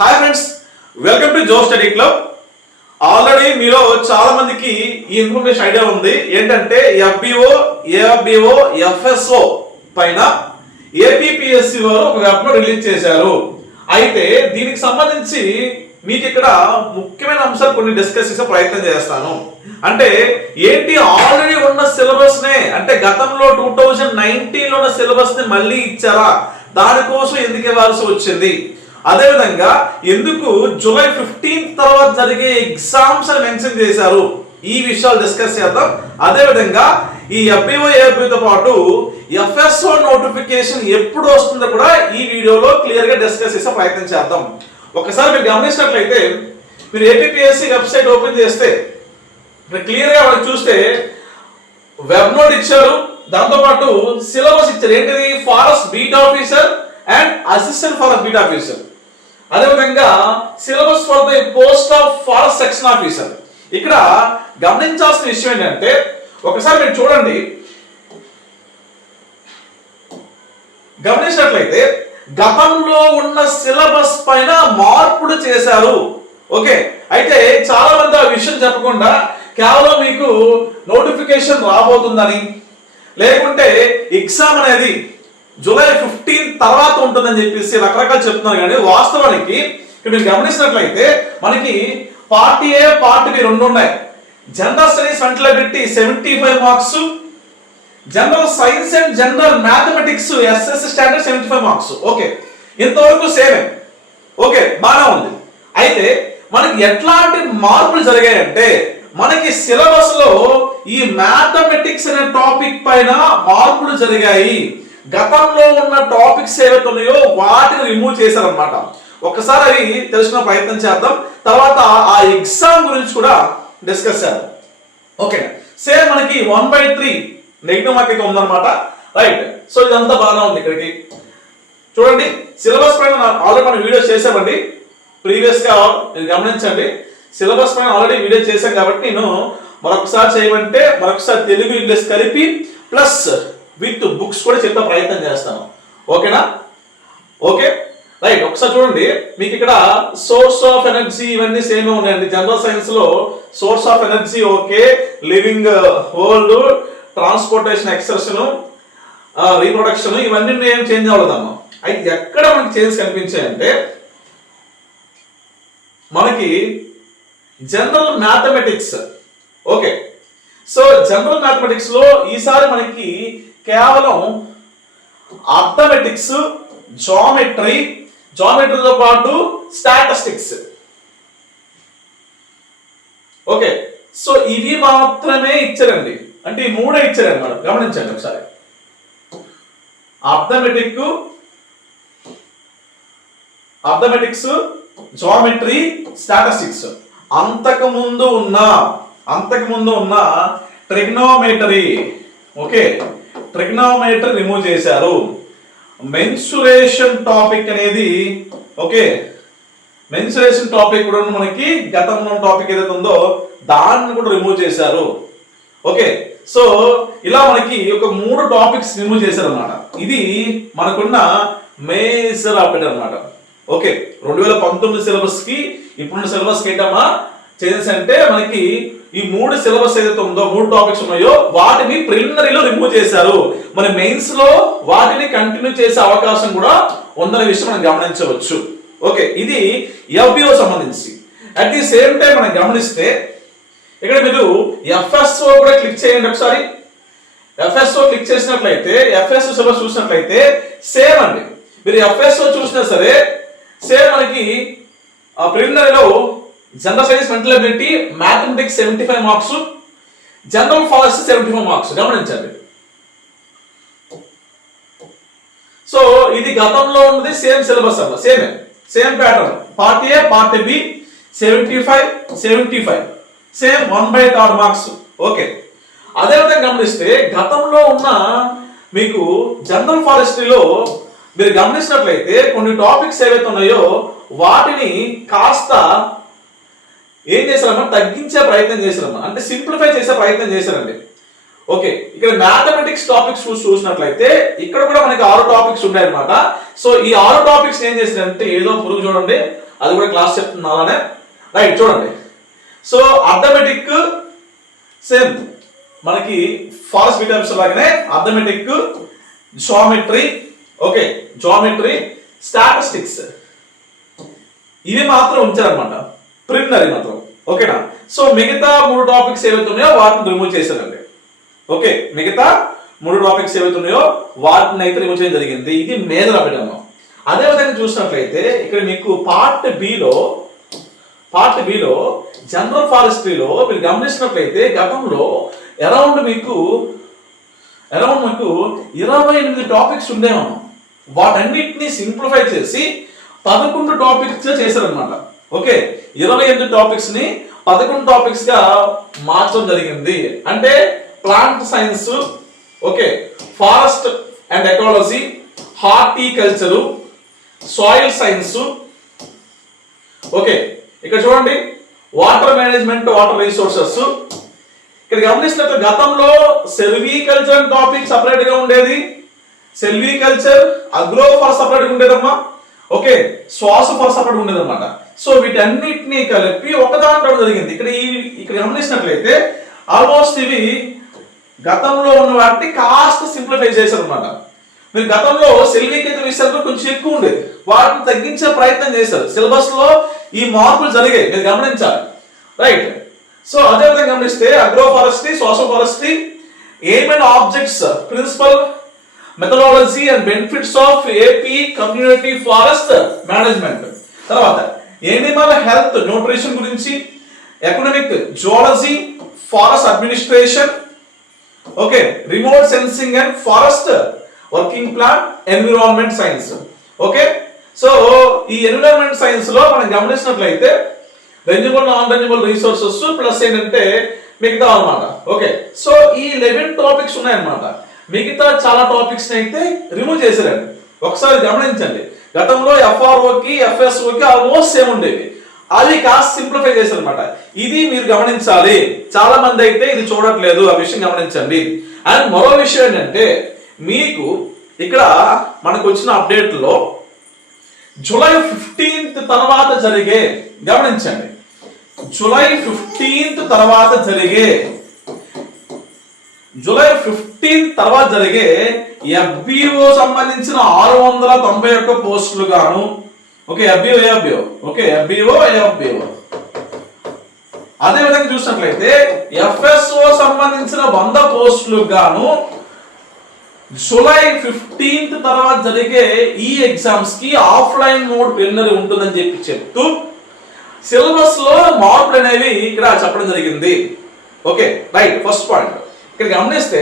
Hi friends welcome to Jo study club already మీలో చాలా మందికి ఈ ఇన్ఫర్మేషన్ ఐడియా ఉంది. ఏంటంటే ఎఫ్బిఓ ఏఎఫ్బిఓ ఎఫ్ఎస్ఓ పైన ఏపీపీఎస్సి వారు ఒక వెబ్ను రిలీజ్ చేశారు. అయితే దీనికి సంబంధించి మీకు ఇక్కడ ముఖ్యమైన అంశాలు కొన్ని డిస్కస్ చేసే ప్రయత్నం చేస్తాను. అంటే ఏంటి ఆల్రెడీ ఉన్న సిలబస్ నే? అంటే గతంలో టూ థౌజండ్ నైన్టీన్లో ఉన్న సిలబస్ని మళ్ళీ ఇచ్చారా? దానికోసం ఎందుకు ఇవ్వాల్సి వచ్చింది? అదేవిధంగా ఎందుకు జూలై ఫిఫ్టీన్త్ తర్వాత జరిగే ఎగ్జామ్స్ అని మెన్షన్ చేశారు? ఈ విషయాలు డిస్కస్ చేద్దాం. అదేవిధంగా ఈ ఎఫ్బిఓ ఏపీతో పాటు ఎఫ్ఎస్ఓ నోటిఫికేషన్ ఎప్పుడు వస్తుందో కూడా ఈ వీడియోలో క్లియర్గా డిస్కస్ చేసే ప్రయత్నం చేద్దాం. ఒకసారి మీరు గమనించినట్లయితే మీరు ఏపీఎస్సి వెబ్సైట్ ఓపెన్ చేస్తే మీరు క్లియర్గా చూస్తే వెబ్ నోట్ ఇచ్చారు. దాంతోపాటు సిలబస్ ఇచ్చారు. ఏంటిది? Forest beat officer and assistant forest beat officer. అదేవిధంగా syllabus for the post of forest section officer. ఇక్కడ గమనించాల్సిన విషయం ఏంటంటే ఒకసారి మీరు చూడండి. గమనించినట్లయితే గతంలో ఉన్న సిలబస్ పైన మార్పులు చేశారు. ఓకే అయితే చాలా మంది ఆ విషయం చెప్పకుండా కేవలం మీకు నోటిఫికేషన్ రాబోతుందని. లేకుంటే ఎగ్జామ్ అనేది జూలై ఫిఫ్టీన్ తర్వాత ఉంటుందని చెప్పేసి రకరకాలు చెప్తున్నారు. కానీ వాస్తవానికి ఇక్కడ మీరు గమనించినట్లయితే మనకి పార్టీ ఏ పార్టీ బి రెండు ఉన్నాయి. జనరల్ స్టడీస్ వెంటనే పెట్టి seventy five marks general science and general mathematics SS standard seventy five marks okay ఇంతవరకు సేమే ఓకే బాగా ఉంది. అయితే మనకి ఎట్లాంటి మార్పులు జరిగాయంటే మనకి సిలబస్లో ఈ మ్యాథమెటిక్స్ అనే టాపిక్ పైన మార్పులు జరిగాయి. గతంలో ఉన్న టాపిక్స్ ఏవైతే ఉన్నాయో వాటిని రిమూవ్ చేశారనమాట ఒకసారి అవి తెలుసుకునే ప్రయత్నం చేద్దాం. తర్వాత ఆ ఎగ్జామ్ గురించి కూడా డిస్కస్ చేద్దాం. ఓకే. సేమ్ మనకి one by three negative market ఉందన్నమాట. రైట్ సో ఇదంతా బాగానే ఉంది ఇక్కడికి. చూడండి సిలబస్ పైన ఆల్రెడీ మనం వీడియో చేసామండి ప్రీవియస్గా గమనించండి. సిలబస్ పైన ఆల్రెడీ వీడియో చేశాం కాబట్టి నేను మరొకసారి చేయమంటే మరొకసారి తెలుగు ఇంగ్లీష్ కలిపి ప్లస్ విత్ బుక్స్ కూడా చెప్పే ప్రయత్నం చేస్తాను. ఓకేనా? ఓకే? రైట్ ఒకసారి చూడండి. మీకు ఇక్కడ సోర్స్ ఆఫ్ ఎనర్జీ ఇవన్నీ సేమ్ ఉన్నాయండి. జనరల్ సైన్స్లో source of energy okay. Living hold transportation excretion reproduction ఇవన్నీ ఏం చేంజ్ అవ్వలేదమ్మా. అయితే ఎక్కడ మనకి చేంజ్ కనిపించాయంటే మనకి general mathematics. Okay. So general మ్యాథమెటిక్స్లో ఈసారి మనకి కేవలం అర్థమెటిక్స్ జామెట్రీ జామెట్రీతో పాటు స్టాటిస్టిక్స్ ఓకే సో ఇవి మాత్రమే ఇచ్చారండి. అంటే ఈ మూడే ఇచ్చారన్నమాట గమనించండి ఒకసారి. అర్థమెటిక్ అర్థమెటిక్స్ జామెట్రీ స్టాటిస్టిక్స్ అంతకు ముందు ఉన్న అంతకు ముందు ఉన్న ట్రిగ్నోమెటరీ ఓకే ట్రిగ్నోమెటరీ రిమూవ్ చేశారు. మెన్సురేషన్ టాపిక్ అనేది ఓకే మెన్సురేషన్ టాపిక్ కూడా మనకి గతంలో టాపిక్ ఏదైతే ఉందో దాన్ని కూడా రిమూవ్ చేశారు. ఓకే సో ఇలా మనకి ఒక మూడు టాపిక్స్ రిమూవ్ చేశారు అనమాట ఇది మనకున్న మేజర్ అప్డేట్ అనమాట ఓకే రెండు వేల పంతొమ్మిది సిలబస్కి ఇప్పుడున్న సిలబస్కి ఏంటమ్మా? చేంజెస్ అంటే మనకి ఈ మూడు సిలబస్ ఏదైతే ఉందో మూడు టాపిక్స్ ఉన్నాయో వాటిని ప్రిలిమినరీలో రిమూవ్ చేశారు. మన మెయిన్స్లో వాటిని కంటిన్యూ చేసే అవకాశం కూడా ఉందనే విషయం మనం గమనించవచ్చు. ఓకే ఇది ఎఫ్బిఓ సంబంధించి. అట్ ది సేమ్ టైం మనం గమనిస్తే ఇక్కడ మీరు ఎఫ్ఎస్ఓ కూడా క్లిక్ చేయండి ఒకసారి. ఎఫ్ఎస్ఓ క్లిక్ చేసినట్లయితే ఎఫ్ఎస్ఓ సిలబస్ చూసినట్లయితే సేమ్ అండి. మీరు ఎఫ్ఎస్ఓ చూసినా సరే సేమ్ మనకి ప్రిలిమినరీలో జనరల్ సైన్స్ మెంటల్ పెట్టి mathematics seventy five marks general forest seventy five marks గమనించండి. సో ఇది గతంలో ఉన్నది సేమ్ సిలబస్ అన్న same same pattern part A part B seventy five seventy five same one by third marks okay అదేవిధంగా గమనిస్తే గతంలో ఉన్న మీకు జనరల్ ఫారెస్ట్రీలో మీరు గమనించినట్లయితే కొన్ని టాపిక్స్ ఏవైతే ఉన్నాయో వాటిని కాస్త ఏం చేశారమ్మా? తగ్గించే ప్రయత్నం చేశారమ్మా. అంటే సింప్లిఫై చేసే ప్రయత్నం చేశారండి. ఓకే ఇక్కడ మ్యాథమెటిక్స్ టాపిక్స్ చూసి చూసినట్లయితే ఇక్కడ కూడా మనకి ఆరు టాపిక్స్ ఉన్నాయన్నమాట. సో ఈ ఆరు టాపిక్స్ ఏం చేశారంటే ఏదో పురుగు చూడండి అది కూడా క్లాస్ చెప్తున్నా అలానే. రైట్ చూడండి. సో అర్థమెటిక్ సేమ్ మనకి ఫారెస్ట్ విటమ్స్ లాగానే arithmetic geometry okay geometry statistics ఇవి మాత్రం ఉంచారనమాట ప్రిలిమినరీ మాత్రం. ఓకేనా? సో మిగతా మూడు టాపిక్స్ ఏవైతే ఉన్నాయో వాటిని రిమూవ్ చేశారండి ఓకే మిగతా మూడు టాపిక్స్ ఏవైతే ఉన్నాయో వాటిని అయితే రిమూవ్ చేయడం జరిగింది. ఇది మేజర్ అప్డేట్ అదే విధంగా చూసినట్లయితే ఇక్కడ మీకు పార్ట్ బిలో పార్ట్ బిలో జనరల్ ఫారెస్ట్రీలో మీరు గమనించినట్లయితే గతంలో అరౌండ్ మీకు అరౌండ్ మీకు ఇరవై ఎనిమిది టాపిక్స్ ఉండేవాము వాటన్నిటిని సింప్లిఫై చేసి పదకొండు టాపిక్స్ చేశారనమాట ఓకే ఇరవై ఎనిమిది టాపిక్స్ని పదకొండు టాపిక్స్గా మార్చడం జరిగింది. అంటే plant science okay forest and ecology horticulture soil science okay ఇక్కడ చూడండి వాటర్ మేనేజ్మెంట్ వాటర్ రిసోర్సెస్ ఇక్కడ గమనిస్తున్నట్టు గతంలో సెల్వికల్చర్ టాపిక్ సపరేట్గా ఉండేది. సెల్వికల్చర్ అగ్రో ఫర్ సపరేట్ ఉండేదమ్మా. ఓకే శ్వాస ఫర్ సపరేట్ ఉండేది అనమాట సో వీటన్నిటిని కలిపి ఒకదాంట్లో జరిగింది. ఇక్కడ ఈ ఇక్కడ గమనించినట్లయితే ఆల్మోస్ట్ ఇవి గతంలో ఉన్న వాటిని కాస్త సింప్లిఫై చేశారు అనమాట మీరు గతంలో సెల్వికేత విషయాలు కొంచెం ఎక్కువ ఉండేది. వాటిని తగ్గించే ప్రయత్నం చేశారు. సిలబస్లో ఈ మార్పులు జరిగాయి. మీరు గమనించాలి. రైట్ సో అదే విధంగా గమనిస్తే అగ్రో ఫారెస్ట్రీ సోషల్ ఫారెస్ట్రీ ఏమైనా objects principle methodology and benefits of AP community forest management తర్వాత ఎనిమల్ హెల్త్ న్యూట్రిషన్ గురించి? Economic zoology forest administration okay remote sensing and forest working plan environment science okay so ఈ environment సైన్స్లో మనం గమనించినట్లయితే renewable non renewable resources plus ఏంటంటే మిగతా అనమాట okay so ఈ లెవెన్ టాపిక్స్ ఉన్నాయన్నమాట. మిగతా చాలా టాపిక్స్ అయితే రిమూవ్ చేశారండి. ఒకసారి గమనించండి. గతంలో ఎఫ్ఆర్ఓకి ఎఫ్ఎస్ఓకి ఆల్మోస్ట్ సేమ్ ఉండేవి. అవి కాస్త సింప్లిఫై చేశారు అనమాట ఇది మీరు గమనించాలి. చాలా మంది అయితే ఇది చూడట్లేదు ఆ విషయం గమనించండి. అండ్ మరో విషయం ఏంటంటే మీకు ఇక్కడ మనకు వచ్చిన అప్డేట్లో జూలై ఫిఫ్టీన్త్ తర్వాత జరిగే గమనించండి. జూలై ఫిఫ్టీన్త్ తర్వాత జరిగే జూలై ఫిఫ్టీన్ తర్వాత జరిగే ఎఫ్బిఓ సంబంధించిన ఆరు వందల తొంభై ఒక్క పోస్టులు గాను. Okay FBO AFBO okay FBO AFBO అదే విధంగా చూసినట్లయితే ఎఫ్ఎస్ఓ సంబంధించిన వంద పోస్టులు గాను జూలై ఫిఫ్టీన్త్ తర్వాత జరిగే ఈ ఎగ్జామ్స్కి ఆఫ్లైన్ మోడ్ ప్రిలిమినరీ ఉంటుందని చెప్పి చెప్తూ సిలబస్లో మార్పులు అనేవి ఇక్కడ చెప్పడం జరిగింది. Okay right first point. ఇక్కడ గమనిస్తే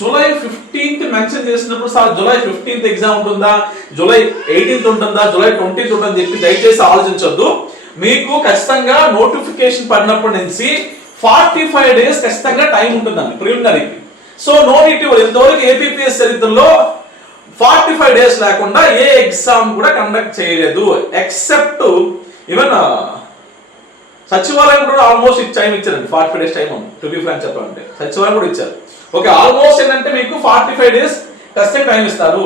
జూలై ఫిఫ్టీన్త్ మెన్షన్ చేసినప్పుడు సార్ జూలై ఫిఫ్టీన్త్ ఎగ్జామ్ ఉంటుందా? జూలై ఎయిటీన్త్ ఉంటుందా? జూలై ట్వంటీన్త్ ఉంటుందని చెప్పి దయచేసి ఆలోచించొద్దు. మీకు ఖచ్చితంగా నోటిఫికేషన్ పడినప్పటి నుంచి ఫార్టీ ఫైవ్ డేస్ ఖచ్చితంగా టైం ఉంటుందండి ప్రిలిమినరీకి. సో నో నీటి ఇంతవరకు ఏపీపీఎస్ చరిత్రలో ఫార్టీ ఫైవ్ డేస్ లేకుండా ఏ ఎగ్జామ్ కూడా కండక్ట్ చేయలేదు ఎక్సెప్ట్ ఈవెన్ సచివాలయం కూడా ఆల్మోస్ట్ ఇచ్చి టైం ఇచ్చారండి. Forty five days time to be frank చెప్పాలంటే. సచివాలయం కూడా ఇచ్చారు. ఓకే ఆల్మోస్ట్ ఏంటంటే మీకు ఫార్టీ ఫైవ్ డేస్ ఖచ్చితంగా టైం ఇస్తారు.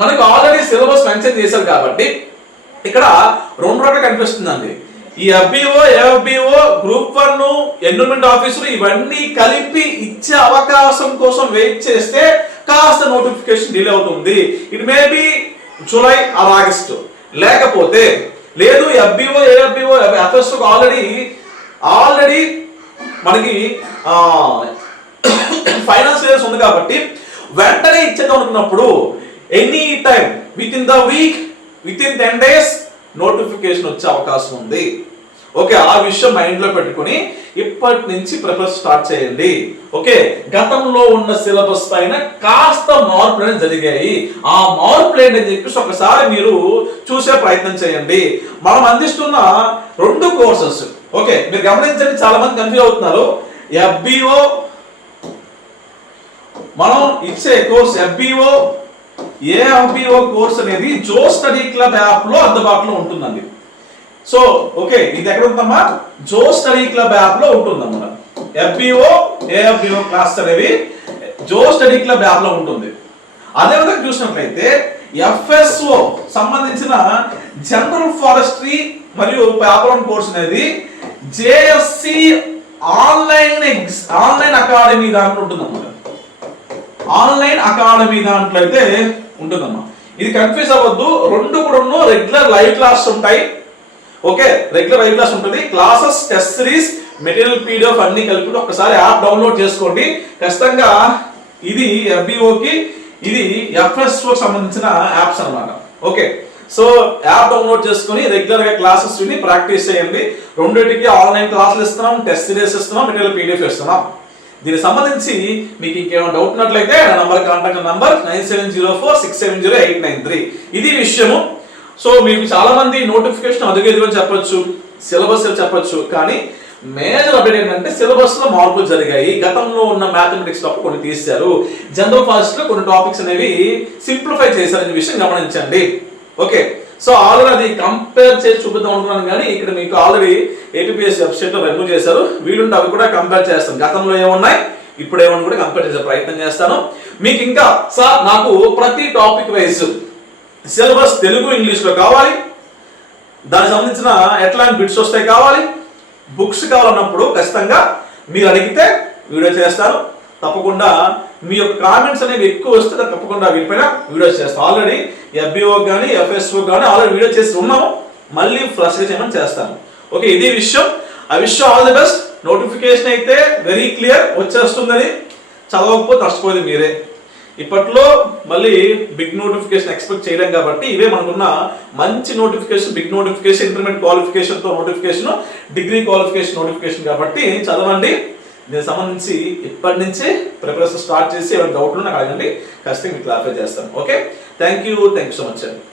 మనకు ఆల్రెడీ సిలబస్ మెన్షన్ చేశారు కాబట్టి ఇక్కడ రెండు రకాలు కనిపిస్తుందండి. ఈ FBO FBO group one environment ఆఫీసులు ఇవన్నీ కలిపి ఇచ్చే అవకాశం కోసం వెయిట్ చేస్తే కాస్త నోటిఫికేషన్ డిలే అవుతుంది. It may be July or August లేకపోతే లేదు FBO AFBO FS already already మనకి ఫైనాన్స్ ఇయర్స్ ఉంది కాబట్టి వెంటనే ఇచ్చేద్దాం అనుకున్నప్పుడు any time within the week within ten days notification వచ్చే అవకాశం ఉంది. ఓకే ఆ విషయం మైండ్లో పెట్టుకుని ఇప్పటి నుంచి ప్రిపేర్ స్టార్ట్ చేయండి. ఓకే గతంలో ఉన్న సిలబస్ పైన కాస్త మార్పులు జరిగాయి. ఆ మార్పులు ఏంటని చెప్పేసి ఒకసారి మీరు చూసే ప్రయత్నం చేయండి. మనం అందిస్తున్న రెండు కోర్సెస్. ఓకే మీరు గమనించండి చాలా మంది కన్ఫ్యూజ్ అవుతున్నారు ఎఫ్బిఓ మనం ఇచ్చే కోర్స్ ఎఫ్బిఓ ఏ కోర్స్ అనేది జో స్టడీ క్లబ్ యాప్లో అందుబాటులో ఉంటుందండి. సో ఓకే ఇది ఎక్కడ ఉందమ్మా? జో స్టడీ క్లబ్ యాప్లో ఉంటుందమ్మా. ఎఫ్బిఓ ఏఎఫ్బిఓ క్లాస్ అనేవి జో స్టడీ క్లబ్ యాప్లో ఉంటుంది. అదే విధంగా చూసినట్లయితే ఎఫ్ఎస్ఓ సంబంధించిన జనరల్ ఫారెస్ట్రీ మరియు పేపర్ కోర్స్ అనేది జేఎస్సి ఆన్లైన్ ఆన్లైన్ అకాడమీ దాంట్లో ఉంటుందన్నమాట ఆన్లైన్ అకాడమీ దాంట్లో అయితే ఉంటుందమ్మా. ఇది కన్ఫ్యూజ్ అవ్వద్దు రెండు కూడా రెగ్యులర్ లైవ్ క్లాస్ ఉంటాయి. ఓకే రెగ్యులర్ ఐ క్లాస్ ఉంటుంది. Classes test series material PDF అన్ని కలిపి ఒకసారి యాప్ డౌన్లోడ్ చేసుకోండి. ఖచ్చితంగా ఇది ఎఫ్బిఓకి ఇది ఎఫ్ఎస్ఓ సంబంధించిన యాప్స్ అన్నమాట. ఓకే సో యాప్ డౌన్లోడ్ చేసుకుని రెగ్యులర్గా క్లాసెస్ విని ప్రాక్టీస్ చేయండి. రెండింటికి ఆన్లైన్ క్లాసులు ఇస్తున్నాం టెస్ట్ సిరీస్ ఇస్తున్నాం మెటీరియల్ పీడిఎఫ్ ఇస్తున్నాం. దీనికి సంబంధించి మీకు ఇంకేమైనా డౌట్ ఉన్నట్లయితే నా number contact number nine seven zero four six seven zero eight nine three. ఇది విషయము. సో మీకు చాలా మంది నోటిఫికేషన్ అదుగేది అని చెప్పొచ్చు సిలబస్ చెప్పొచ్చు కానీ మేజర్ అప్డేట్ ఏంటంటే సిలబస్లో మార్పులు జరిగాయి. గతంలో ఉన్న మ్యాథమెటిక్స్ టాపిక్ కొన్ని తీశారు. జనరల్ ఫాస్ట్లో కొన్ని టాపిక్స్ అనేవి సింప్లిఫై చేశారనే విషయం గమనించండి. ఓకే. సో ఆల్రెడీ అది కంపేర్ చేసి చూపిద్దాం అనుకున్నాను కానీ ఇక్కడ మీకు ఆల్రెడీ ఏపీఎస్ వెబ్సైట్లో రిమూవ్ చేశారు. వీలుంటే అవి కూడా కంపేర్ చేస్తాం గతంలో ఏమున్నాయి? ఇప్పుడు ఏమన్నా కూడా కంపేర్ చేసే ప్రయత్నం చేస్తాను. మీకు ఇంకా సార్ నాకు ప్రతి టాపిక్ వైజ్ సిలబస్ తెలుగు ఇంగ్లీష్లో కావాలి. దానికి సంబంధించిన ఎట్లాంటి బిట్స్ వస్తాయి కావాలి. బుక్స్ కావాలన్నప్పుడు ఖచ్చితంగా మీరు అడిగితే వీడియో చేస్తాను. తప్పకుండా మీ యొక్క కామెంట్స్ అనేవి ఎక్కువ వస్తే తప్పకుండా వీటిపైన వీడియోస్ చేస్తాను. ఆల్రెడీ ఎఫ్బిఓ కానీ ఎఫ్ఎస్ఓ కానీ ఆల్రెడీ వీడియో చేసి ఉన్నాము. మళ్ళీ ఫ్రెష్గా చేయమని చేస్తాను. ఓకే ఇది విషయం. ఆ విషయం ఆల్ ది బెస్ట్ నోటిఫికేషన్ అయితే వెరీ క్లియర్ వచ్చేస్తుందని. చదవకపోతే నష్టపోయింది మీరే. ఇప్పట్లో మళ్ళీ బిగ్ నోటిఫికేషన్ ఎక్స్పెక్ట్ చేయలేం కాబట్టి ఇవే మనకున్న మంచి నోటిఫికేషన్ బిగ్ నోటిఫికేషన్ ఇంటర్మీడియట్ క్వాలిఫికేషన్తో నోటిఫికేషన్ డిగ్రీ క్వాలిఫికేషన్ నోటిఫికేషన్ కాబట్టి చదవండి. దీనికి సంబంధించి ఇప్పటి నుంచే ప్రిపరేషన్ స్టార్ట్ చేసి ఏమైనా డౌట్లు నాకు అడగండి. ఖచ్చితంగా మీకు క్లారిఫై చేస్తాను. Okay thank you thank you so much అండి